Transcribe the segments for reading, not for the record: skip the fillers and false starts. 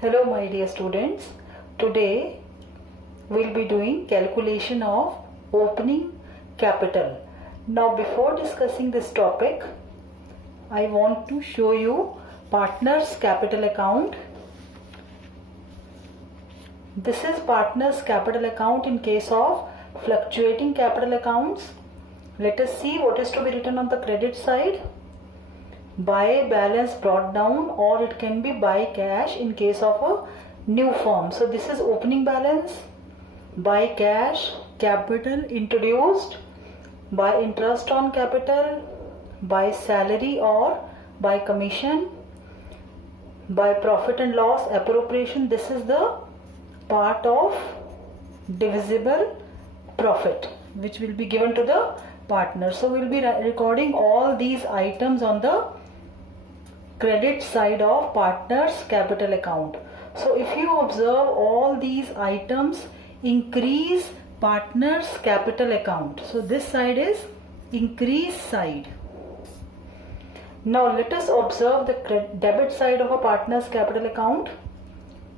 Hello my dear students, today we'll be doing calculation of opening capital. Now before discussing this topic, I want to show you partners capital account. This is partners capital account in case of fluctuating capital accounts. Let us see what is to be written on the credit side. By balance brought down, or it can be by cash in case of a new firm. So this is opening balance. By cash, capital introduced. By interest on capital, by salary or by commission, by profit and loss appropriation. This is the part of divisible profit which will be given to the partner. So we will be recording all these items on the credit side of partners capital account. So if you observe, all these items increase partners capital account. So this side is increase side. Now let us observe the debit side of a partners capital account.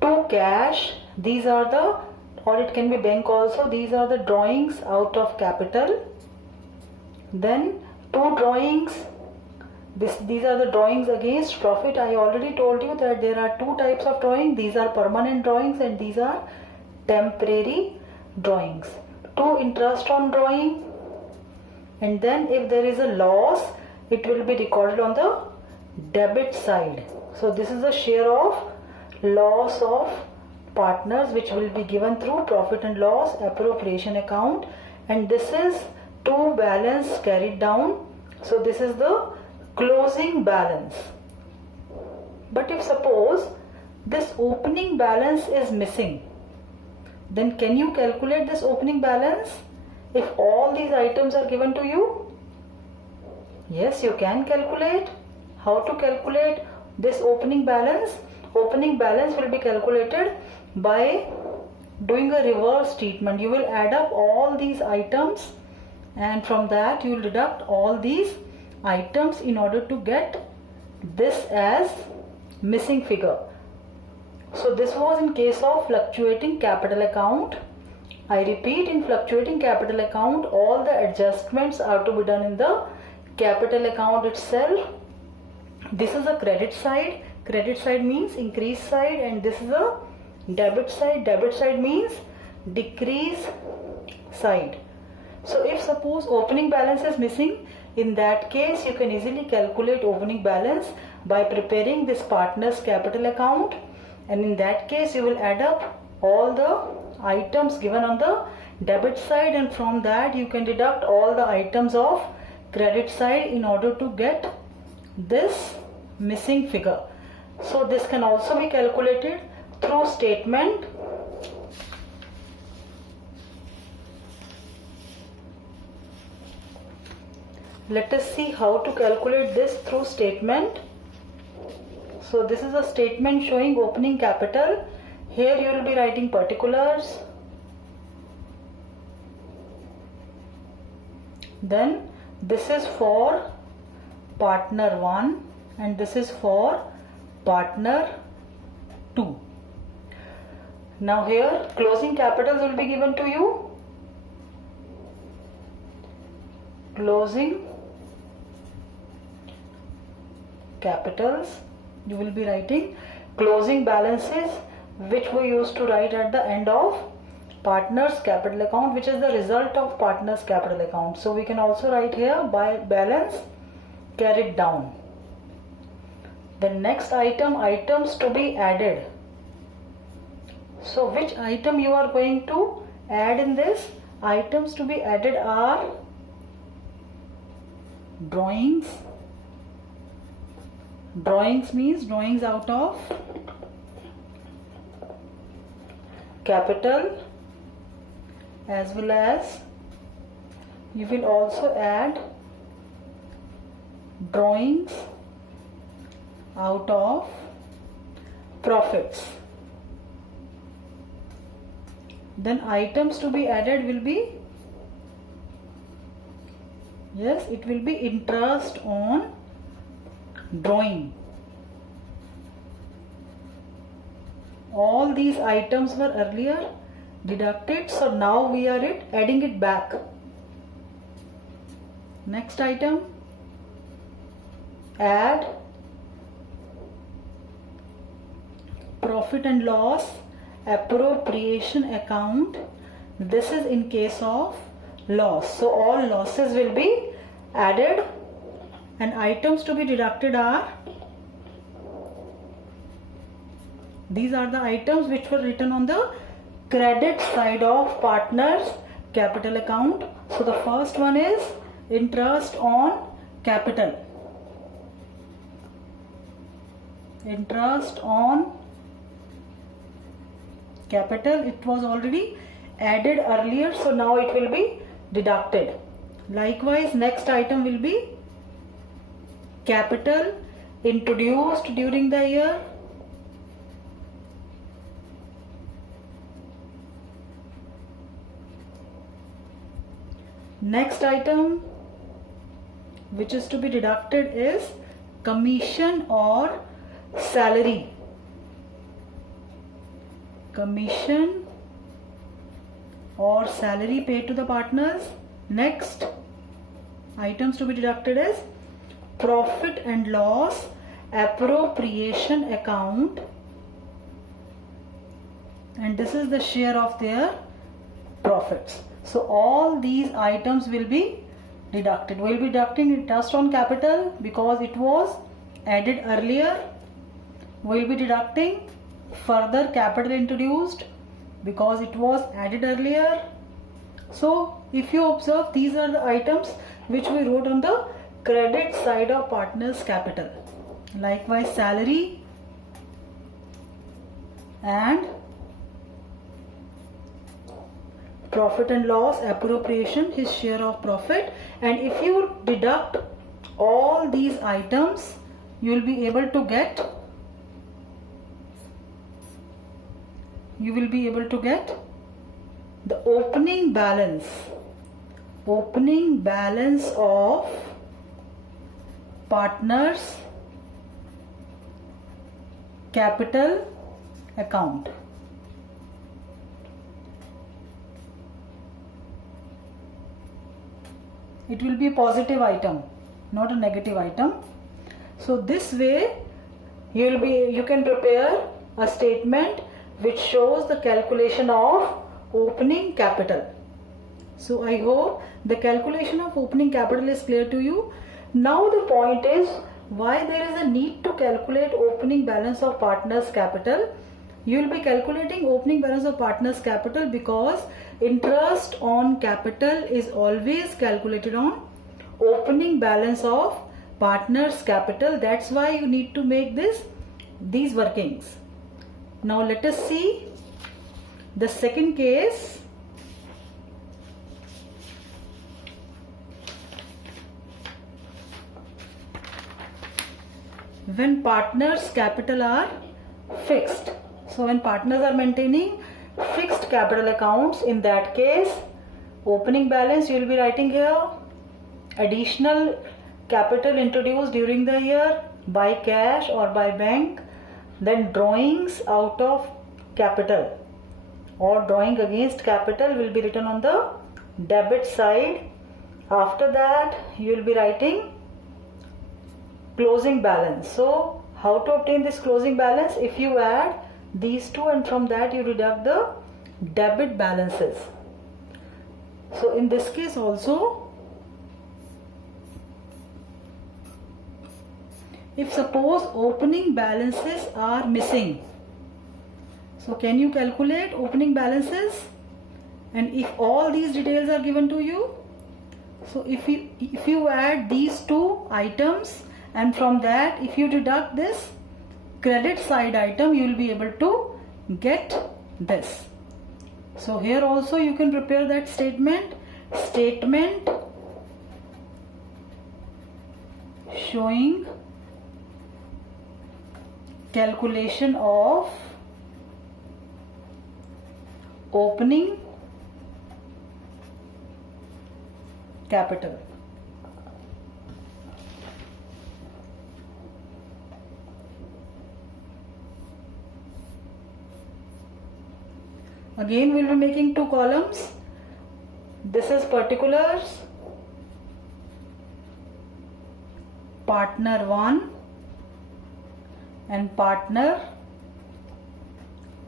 To cash, these are the, or it can be bank also, these are the drawings out of capital. Then two drawings, these are the drawings against profit. I already told you that there are two types of drawing. These are permanent drawings and these are temporary drawings. To interest on drawing, and then if there is a loss, it will be recorded on the debit side. So this is the share of loss of partners which will be given through profit and loss appropriation account, and this is to balance carried down. So this is the closing balance. But if suppose this opening balance is missing, then can you calculate this opening balance if all these items are given to you? Yes, you can calculate. How to calculate this opening balance? Opening balance will be calculated by doing a reverse treatment. You will add up all these items and from that you will deduct all these items in order to get this as missing figure. So this was in case of fluctuating capital account. I repeat, in fluctuating capital account, all the adjustments are to be done in the capital account itself. This is a credit side. Credit side means increase side, and this is a debit side. Debit side means decrease side. So if suppose opening balance is missing, in that case you can easily calculate opening balance by preparing this partners capital account, and in that case you will add up all the items given on the debit side, and from that you can deduct all the items of credit side in order to get this missing figure. So this can also be calculated through statement. Let us see how to calculate this through statement. So this is a statement showing opening capital. Here you will be writing particulars. Then this is for partner 1 and this is for partner 2. Now here closing capitals will be given to you. Closing capitals, you will be writing closing balances which we used to write at the end of partners capital account, which is the result of partners capital account. So we can also write here by balance carried down. The next item, items to be added. So which item you are going to add in this? Items to be added are drawings. Drawings means drawings out of capital, as well as you will also add drawings out of profits. Then items to be added will be, yes, it will be interest on drawing. All these items were earlier deducted, so now we are adding it back. Next item, add profit and loss appropriation account. This is in case of loss, so all losses will be added, and items to be deducted are, these are the items which were written on the credit side of partners capital account. So the first one is interest on capital. Interest on capital, it was already added earlier, so now it will be deducted. Likewise, next item will be capital introduced during the year. Next item which is to be deducted is commission or salary. Commission or salary paid to the partners. Next items to be deducted is profit and loss appropriation account, and this is the share of their profits. So all these items will be deducted. We will be deducting interest on capital because it was added earlier. We will be deducting further capital introduced because it was added earlier. So if you observe, these are the items which we wrote on the credit side of partners capital. Likewise, salary and profit and loss appropriation, his share of profit. And if you deduct all these items, you will be able to get the opening balance of partners capital account. It will be a positive item, not a negative item. So this way you can prepare a statement which shows the calculation of opening capital. So I hope the calculation of opening capital is clear to you. Now the point is why there is a need to calculate opening balance of partners capital. You will be calculating opening balance of partners capital because interest on capital is always calculated on opening balance of partners capital. That's why you need to make these workings. Now let us see the second case. When partners capital are fixed. So when partners are maintaining fixed capital accounts, in that case opening balance you will be writing here additional capital introduced during the year by cash or by bank, then drawings out of capital or drawing against capital will be written on the debit side. After that you will be writing closing balance. So how to obtain this closing balance? If you add these two and from that you deduct the debit balances. So in this case also, if suppose opening balances are missing, so can you calculate opening balances? And if all these details are given to you, so if you add these two items and from that if you deduct this credit side item, you will be able to get this. So here also you can prepare that statement showing calculation of opening capital. Again we will be making two columns. This is particulars, partner 1 and partner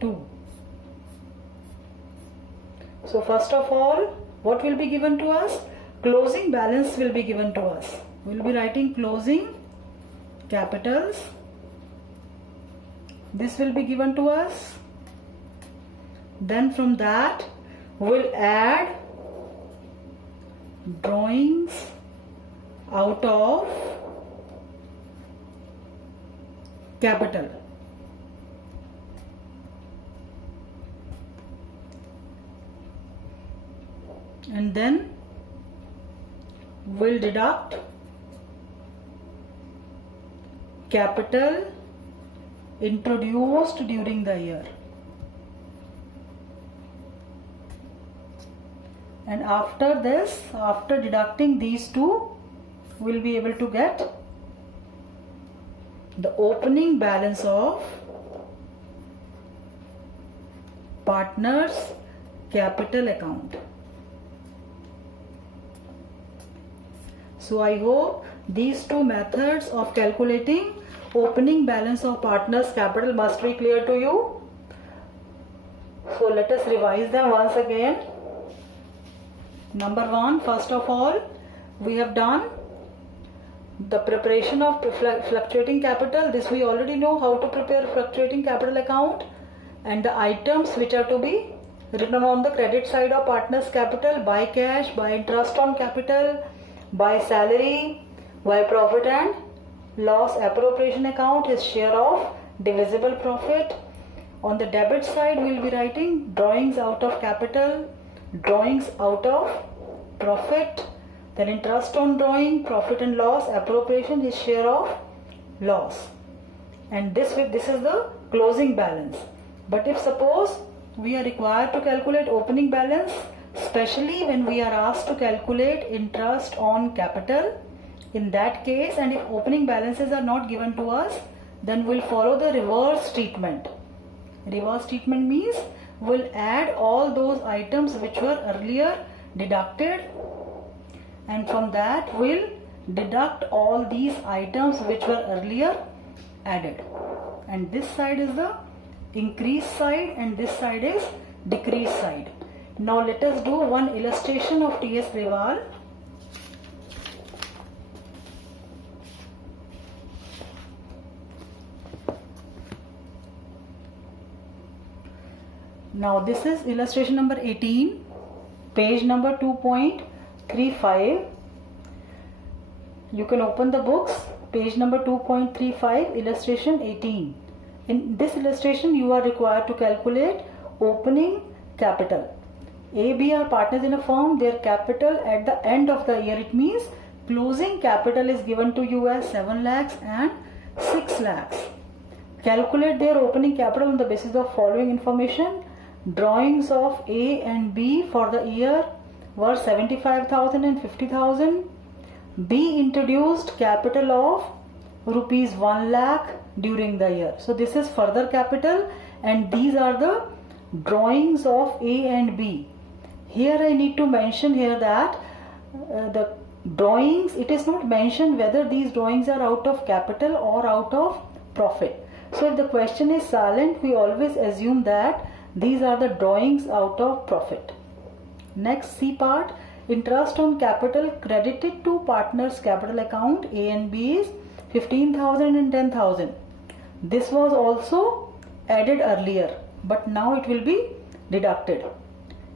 2. So first of all, what will be given to us? Closing balance will be given to us. We will be writing closing capitals. This will be given to us. Then from that we'll add drawings out of capital. And then we'll deduct capital introduced during the year. And after this, after deducting these two, we'll be able to get the opening balance of partners capital account. So I hope these two methods of calculating opening balance of partners capital must be clear to you. So let us revise them once again. Number 1, first of all, we have done the preparation of fluctuating capital. This we already know how to prepare fluctuating capital account, and the items which are to be written on the credit side of partners capital: by cash, by interest on capital, by salary, by profit and loss appropriation account is share of divisible profit. On the debit side we will be writing drawings out of capital, drawings out of profit, then interest on drawing, profit and loss appropriation is share of loss, and this is the closing balance. But if suppose we are required to calculate opening balance, especially when we are asked to calculate interest on capital, in that case, and if opening balances are not given to us, then we'll follow the reverse treatment. Reverse treatment means we'll add all those items which were earlier deducted, and from that we'll deduct all these items which were earlier added. And this side is the increase side and this side is decrease side. Now let us do one illustration of T.S. Rival. Now this is illustration number 18, page number 2.35. You can open the books, page number 2.35, illustration 18. In this illustration you are required to calculate opening capital. A, B are partners in a firm. Their capital at the end of the year, it means closing capital is given to you as 7 lakhs and 6 lakhs. Calculate their opening capital on the basis of following information. Drawings of A and B for the year were 75,000 and 50,000. B introduced capital of rupees 1 lakh during the year. So this is further capital, and these are the drawings of A and B. Here I need to mention here that the drawings, it is not mentioned whether these drawings are out of capital or out of profit. So if the question is silent, we always assume that these are the drawings out of profit. Next, C part, interest on capital credited to partners capital account A and B is 15,000 and 10,000. This was also added earlier, but now it will be deducted.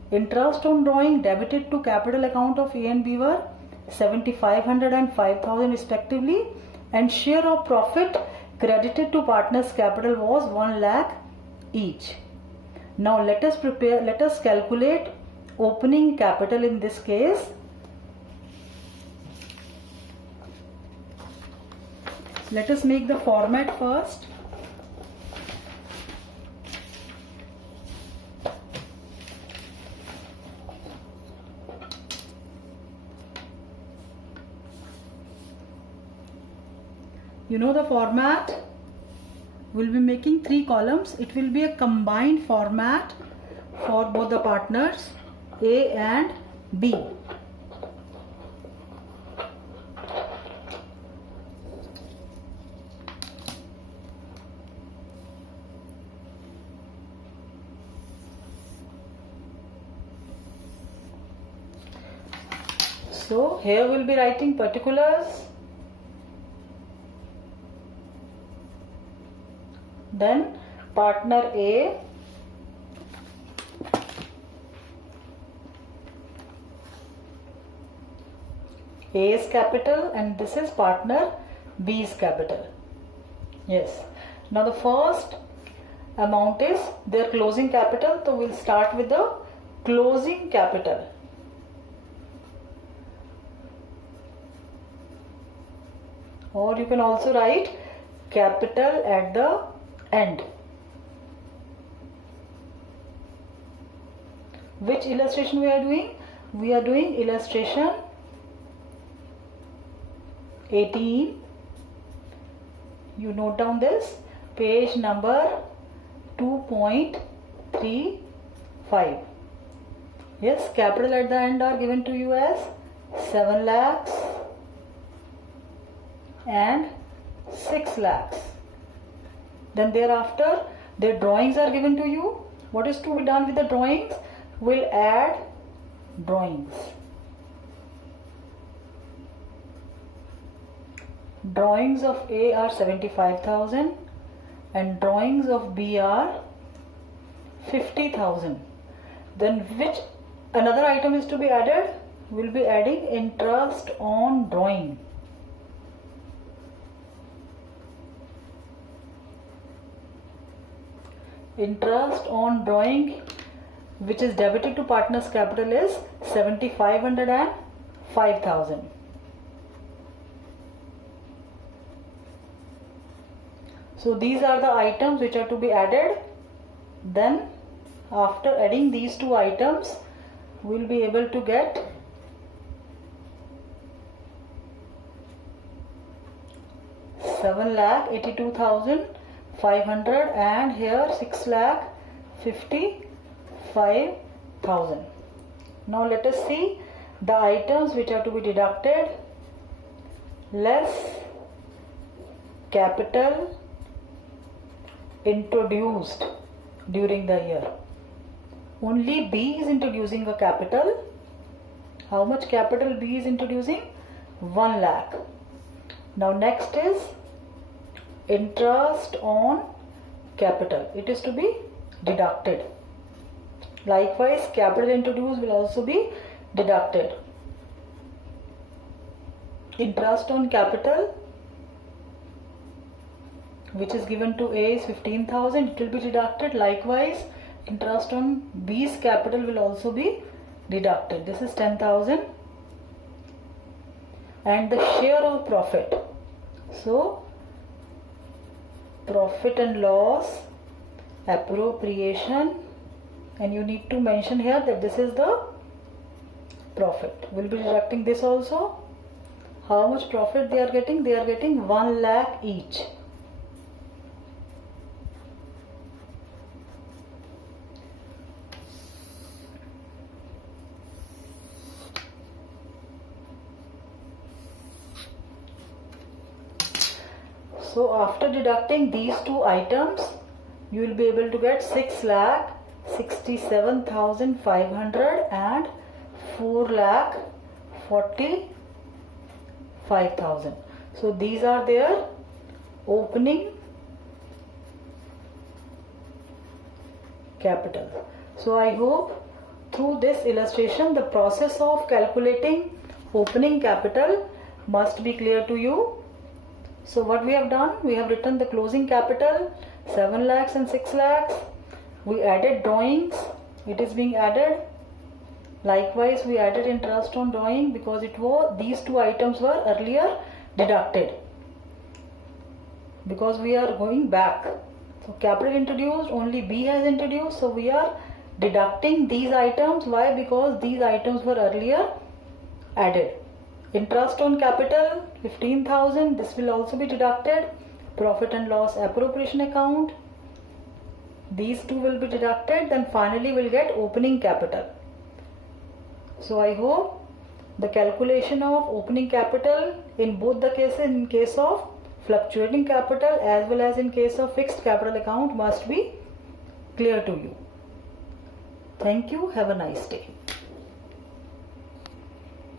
Interest on drawing debited to capital account of A and B were 7,500 and 5,000 respectively, and share of profit credited to partners capital was 1 lakh each. Now let us calculate opening capital in this case. Let us make the format first. You know the format. We'll be making 3 columns. It will be a combined format for both the partners A and B. So here we'll be writing particulars, then partner A, A's capital, and this is partner B's capital. Yes. Now the first amount is their closing capital, so we'll start with the closing capital. Or you can also write capital at the end. Which illustration we are doing? We are doing illustration 18. You note down this, page number 2.35. Yes, capital at the end are given to you as 7 lakhs and 6 lakhs. Then thereafter their drawings are given to you. What is to be done with the drawings? We'll add drawings. Drawings of A are 75,000 and drawings of B are 50,000. Then which another item is to be added? We'll be adding interest on drawing. Interest on drawing which is debited to partner's capital is 7,500 and 5,000. So these are the items which are to be added. Then after adding these two items, we'll be able to get $7,82,500 and here 6,55,000. Now let us see the items which are to be deducted. Less capital introduced during the year. Only B is introducing a capital. How much capital B is introducing? 1 lakh. Now next is interest on capital. It is to be deducted. Likewise, capital introduced will also be deducted. Interest on capital which is given to A is 15,000, it will be deducted. Likewise, interest on B's capital will also be deducted. This is 10,000. And the share of profit. So, profit and loss, appropriation, and you need to mention here that this is the profit. We'll be deducting this also. How much profit they are getting? They are getting 1 lakh each. So after deducting these two items, you will be able to get 6,67,500 and 4,45,000. So these are their opening capital. So I hope through this illustration the process of calculating opening capital must be clear to you. So what we have done, we have written the closing capital 7 lakhs and 6 lakhs. We added drawings, it is being added. Likewise, we added interest on drawing because these two items were earlier deducted. Because we are going back. So capital introduced, only B has introduced. So we are deducting these items. Why? Because these items were earlier added. Interest on capital 15,000, this will also be deducted. Profit and loss appropriation account. these two will be deducted, then finally we'll get opening capital. So I hope the calculation of opening capital in both the cases, in case of fluctuating capital as well as in case of fixed capital account, must be clear to you. Thank you. Have a nice day.